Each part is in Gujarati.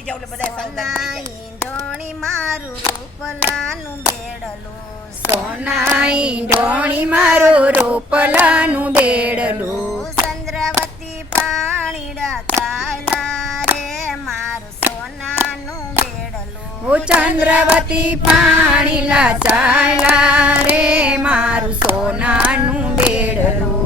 બોલી જાવ એટલે બધા સાવધાન ઢોણી મારું રૂપલાનું બેડલું. સોના ઢોણી મારું રૂપલાનું બેડલું. ચંદ્રવતી પાણીડા ચાલ્યા રે મારું સોનાનું બેડલું. હું ચંદ્રવતી પાણીલા ચાલ્યા રે મારું સોનાનું બેડલું.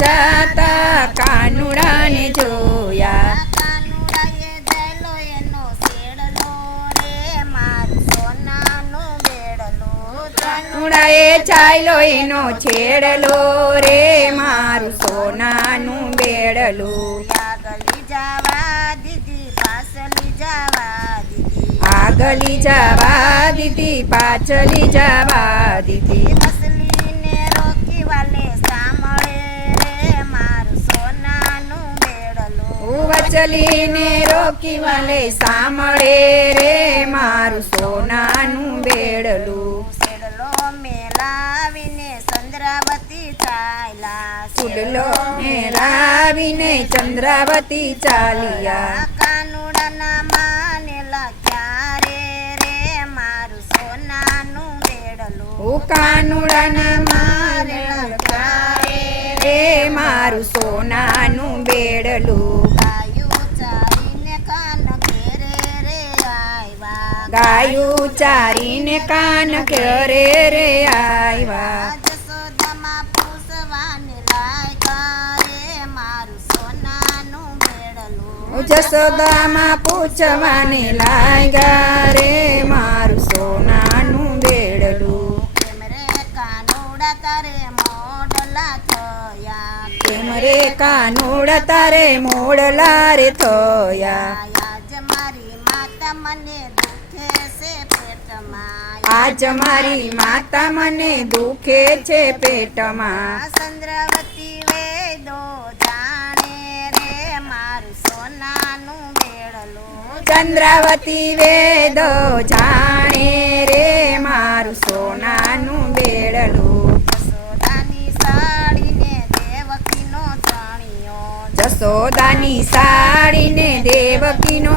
જાતા કાનુડાને જોયા. કાનુડાએ જયલો એનો શેડલો રે મારું સોનાનું બેડલું કાનુડાએ ચાલ્યો એનો છેડલો રે મારું સોનાનું બેડલું. આગલી જવા દીધી પાછલી જવા દીધી. આગલી જવા દીધી પાછલી જવા દીધી. રોકી વાલે વચલીને રોકી વાલે સાંભળે રે મારું સોનાનું બેડલું. સેડલો મેલાવીને ચંદ્રાવતી ચાલ્યા. સુડલો મેલાવીને ચંદ્રાવતી ચાલ્યા. કાનુડાના માનેલા ક્યારે રે મારું સોનાનું બેડલું. કાનુડાના ગાયું ચારીને કાન કરે રે આવ્યા જસોદામાં પૂછવાને લાગ્યા રે મારું સોનાનું બેડલું જસોદામાં પૂછવાને લાગ્યા રે મારું સોનાનું બેડલું કેમ રે કાનુડા તારે મોડલા થયા? કેમ રે કાનુડા તારે મોડલા રે થયા? આજ મારી માતા મને આજ મારી માતા મને દુખે છે પેટમાં ચંદ્રવતી વેદો જાણે રે મારું સોનાનું બેડલું ચંદ્રવતી વેદો જાણે રે મારું સોનાનું બેડલું જસોદાની સાડીને દેવકીનો ચણિયો જસોદાની સાડીને દેવકીનો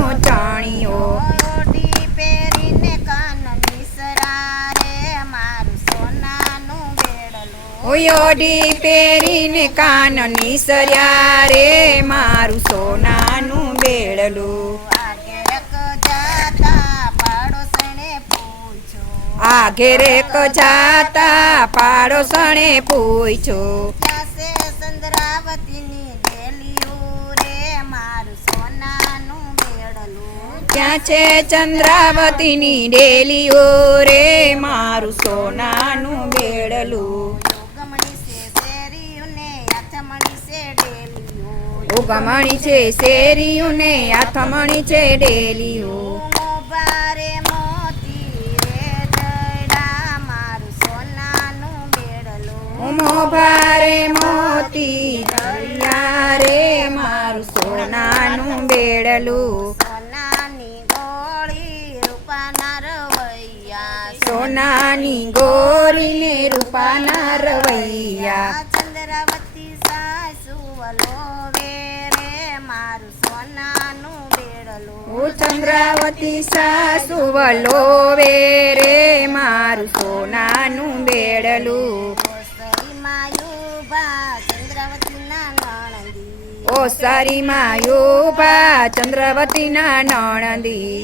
ઓયોડી પહેરીને કાન નિસર્યા રે મારું સોનાનું બેડલું. આ ઘેરે જાતા પાડોશણે પૂછો. ત્યાં છે ચંદ્રાવતીની ડેલીઓ રે? મારું સોનાનું ઉગમણી છે શેરીયું ને આથમણી છે ડેલીયું મોબારે મોતી રે મારું સોનાનું બેડલું. ઉમો ભારે મોતી દરિયા રે મારું સોનાનું બેડલું. સોનાની ગોળી રૂપાના રવૈયા. સોનાની ગોરીને રૂપાના રવૈયા. મારું સોનાનું બેડલું ચંદ્રાવતી સાસુ વલોવે રે મારું સોનાનું બેડલું. ઓ સારી માયુભા ચંદ્રવતીના નણંદી.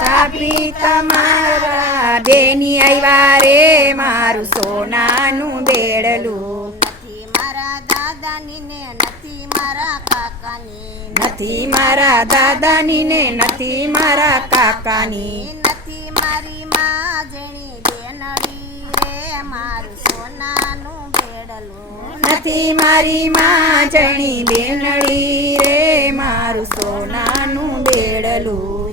ભાભી તમારા બેની આવ્યા રે મારું સોનાનું બેડલું. નથી મારા દાદાની ને નથી મારા કાકાની. નથી મારા દાદાની ને નથી મારા કાકાની. નથી મારી માજણી બેનડી રે મારું સોનાનું બેડલું. નથી મારી મા જણી બેનડી રે મારું સોનાનું બેડલું.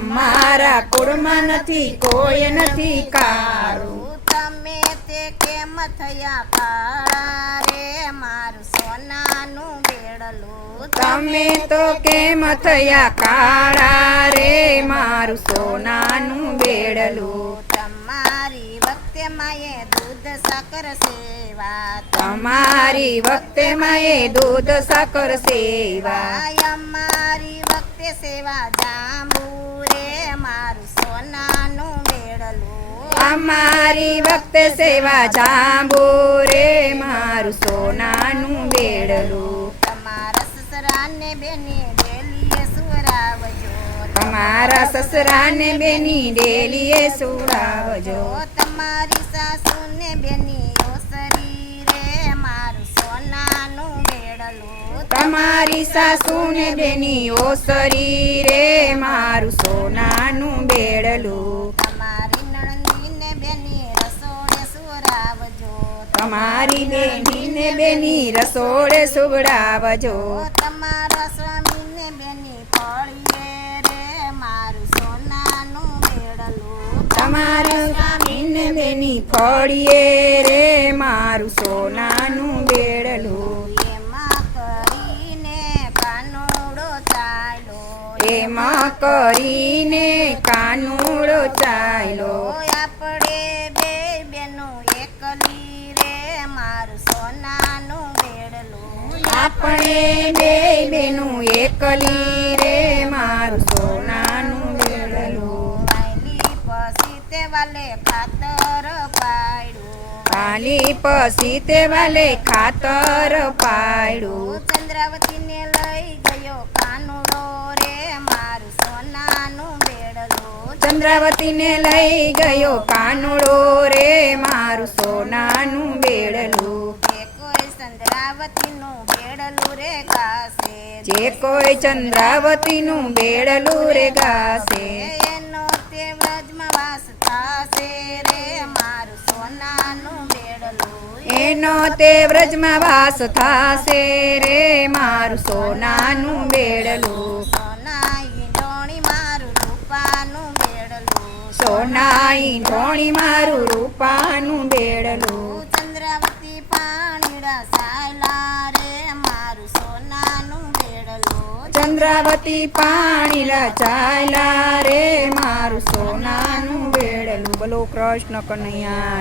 અમારા કુળમાં નથી કોઈ નથી કારું. તમે તે કેમ થયા કાળા રે મારું સોનાનું બેડલું તમે તો કેમ થયા કાળા રે? મારું સોનાનું બેડલું તમારી વખતે માએ દૂધ સાકર સેવા તમારી વખતે માએ દૂધ સાકર સેવા. અમારી વખતે સેવા જાંબુ અમારી વખતે સેવા જાંબુ રે મારું સોનાનું બેડલું તમારા સસરાને બેની ડેલીએ સુરાવજો તમારા સસરાને બેની ડેલીએ સુરાવજો તમારી સાસુને બેની ઓસરી રે મારું સોનાનું બેડલું તમારી સાસુને બેની ઓસરી રે મારું સોનાનું બેડલું તમારી બેનીને બેની રસોડે સુવડાવજો. તમારા સ્વામીને બેની ફળીએ રે મારું સોનાનું મેળલું. તમારા સ્વામીને બેની ફળીએ રે મારું સોનાનું બેડલું એમાં કરીને કાનોડો ચાલો એમાં કરીને કાનુડો ચાલ્યો આપણે બે બેનું એકલી રે મારું સોનાનું બેડલું વાયલી પછી તે વાલે ખાતર પાડ્યું. પાલી પછી તે વાલે ખાતર પાડ્યું. ચંદ્રાવતીને લઈ ગયો કાનુડો રે મારું સોનાનું બેડલું ચંદ્રાવતીને લઈ ગયો કાનુડો રે મારું સોનાનું બેડલું ચંદ્રાવતીનું બેડલું રે ગાશે જે કોઈ ચંદ્રાવતીનું બેડલું રે ગાશે એનો તે વ્રજમાં વાસ થાશે રે. મારું સોનાનું બેડલું એનો તે વ્રજમાં વાસ થાશે રે. મારું સોનાનું બેડલું. સોનાઈ ડોણી મારું રૂપાનું બેડલું. સોનાઈ ઢોણી મારું રૂપાનું બેડલું. ચંદ્રાવતી પાણી ચાલ્યા રે મારું સોનાનું બેડલું બોલો કૃષ્ણ કનૈયા